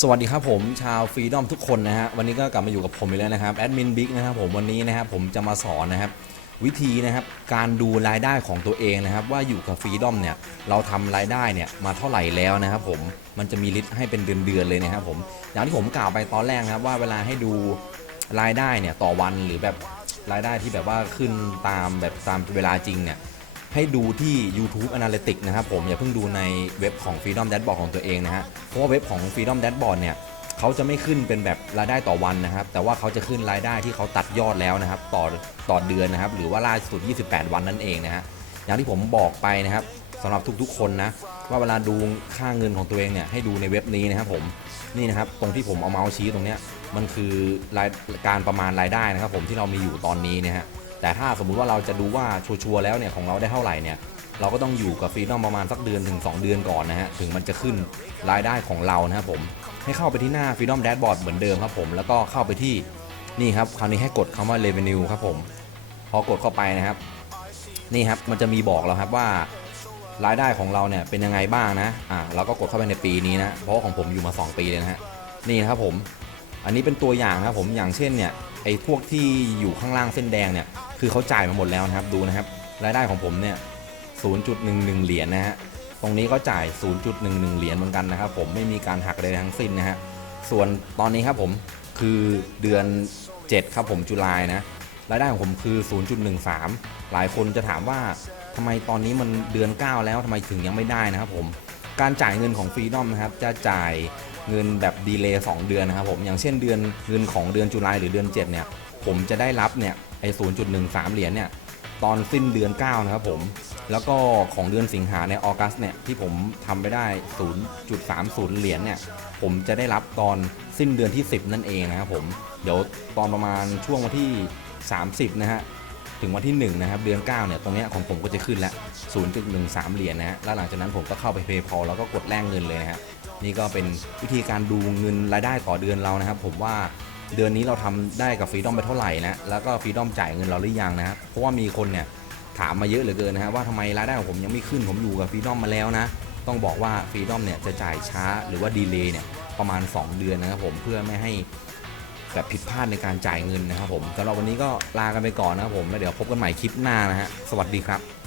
สวัสดีครับผมชาวฟรีดอมทุกคนนะฮะวันนี้ก็กลับมาอยู่กับผมอีกแล้วนะครับแอดมินบิ๊กนะครับผมวันนี้นะครับผมจะมาสอนนะครับวิธีนะครับการดูรายได้ของตัวเองนะครับว่าอยู่กับฟรีดอมเนี่ยเราทำรายได้เนี่ยมาเท่าไหร่แล้วนะครับผมมันจะมีลิสต์ให้เป็นเดือนๆเลยนะครับผมอย่างที่ผมกล่าวไปตอนแรกนะครับว่าเวลาให้ดูรายได้เนี่ยต่อวันหรือแบบรายได้ที่แบบว่าขึ้นตามแบบตามเวลาจริงเนี่ย ให้ดูที่ YouTube Analytics นะครับผมอย่าเพิ่งดูในเว็บของ Freedom Dashboard ของตัวเองนะฮะเพราะว่าเว็บของ Freedom Dashboard เนี่ยเขาจะไม่ขึ้นเป็นแบบรายได้ต่อวันนะครับ แต่ว่าเขาจะขึ้นรายได้ที่เขาตัดยอดแล้วนะครับ ต่อต่อเดือนนะครับ หรือว่าล่าสุด 28 วันนั่นเองนะฮะอย่างที่ผมบอกไปนะครับสำหรับทุกๆ คนนะว่าเวลาดูค่าเงินของตัวเองเนี่ยให้ดูในเว็บนี้นะครับผมนี่นะครับตรงที่ผมเอาเมาส์ชี้ตรงเนี้ยมันคือรายการประมาณรายได้นะครับ ผมที่เรามีอยู่ตอนนี้นะฮะ แต่ถ้าสมมุติว่าเราจะดูว่าชัวร์แล้วเนี่ยของเราได้เท่าไหร่เนี่ยเราก็ต้องอยู่กับฟรีดอมประมาณสักเดือนถึง 2 เดือนก่อนนะฮะถึงมันจะขึ้นรายได้ของเรานะครับผมให้เข้าไปที่หน้า Freedom Dashboard เหมือนเดิมครับผมแล้วก็เข้าไปที่นี่ครับคราวนี้ให้กดคำว่า Revenue ครับผมพอกดเข้าไปนะครับ นี่ครับมันจะมีบอกเราครับว่ารายได้ของเราเนี่ยเป็นยังไงบ้างนะอ่าเราก็กดเข้าไปในปีนี้นะเพราะของผมอยู่มา 2 ปีเลยนะฮะนี่นะครับผมอันนี้เป็นตัวอย่างนะครับผมอย่างเช่นเนี่ยไอ้พวกที่อยู่ข้างล่างเส้นแดงเนี่ย คือเขาจ่ายมาหมดแล้วนะครับดูนะครับ รายได้ของผมเนี่ย 0.11 เหรียญนะฮะตรงนี้ก็จ่าย 0.11 เหรียญเหมือนกันนะครับ ผมไม่มีการหักใดทั้งสิ้นนะฮะส่วนตอนนี้ครับผมคือเดือน 7 ครับผมจุลายนะรายได้ของผมคือ 0.13 หลายคนจะถามว่าทำไมตอนนี้มันเดือน 9 แล้วทำไมถึงยังไม่ได้นะครับผม การจ่ายเงินของฟรีดอมนะครับ จะจ่าย เงินแบบดีเลย์2เดือนนะครับผมอย่างเช่นเดือนเงินของเดือนจุลายหรือเดือน 7 เนี่ย ผมจะได้รับเนี่ยไอ้0.13เหรียญเนี่ยตอนสิ้นเดือน 9 นะครับผม แล้วก็ของเดือนสิงหาในออกัสเนี่ยที่ผมทำไปได้ 0.30 เหรียญเนี่ย ผมจะได้รับตอนสิ้นเดือนที่ 10 นั่นเองนะครับผม เดี๋ยวตอนประมาณช่วงวันที่ 30 นะฮะ ถึงวันที่ 1 นะครับ เดือน 9 เนี่ย ตรงนี้ของผมก็จะขึ้นแล้ว 0.13 เหรียญนะฮะ แล้วหลังจากนั้นผมก็เข้าไป PayPal แล้วก็กดแลกเงินเลยนะฮะ นี่ก็เป็นวิธีการดูเงินรายได้ต่อเดือนเรานะครับ ผมว่าเดือนนี้เราทำได้กับฟรีดอมไปเท่าไหร่นะแล้วก็ฟรีดอมจ่ายเงินเราหรือยังนะครับเพราะว่ามีคนเนี่ยถามมาเยอะเหลือเกินนะฮะว่าทำไมรายได้ของผมยังไม่ขึ้นผมอยู่กับฟรีดอมมาแล้วนะต้องบอกว่าฟรีดอมเนี่ยจะจ่ายช้าหรือว่าดีเลย์เนี่ยประมาณ 2 เดือนนะครับผมเพื่อไม่ให้แบบผิดพลาดในการจ่ายเงินนะครับผมสำหรับวันนี้ก็ลากันไปก่อนนะครับผมแล้วเดี๋ยวพบกันใหม่คลิปหน้านะฮะสวัสดีครับ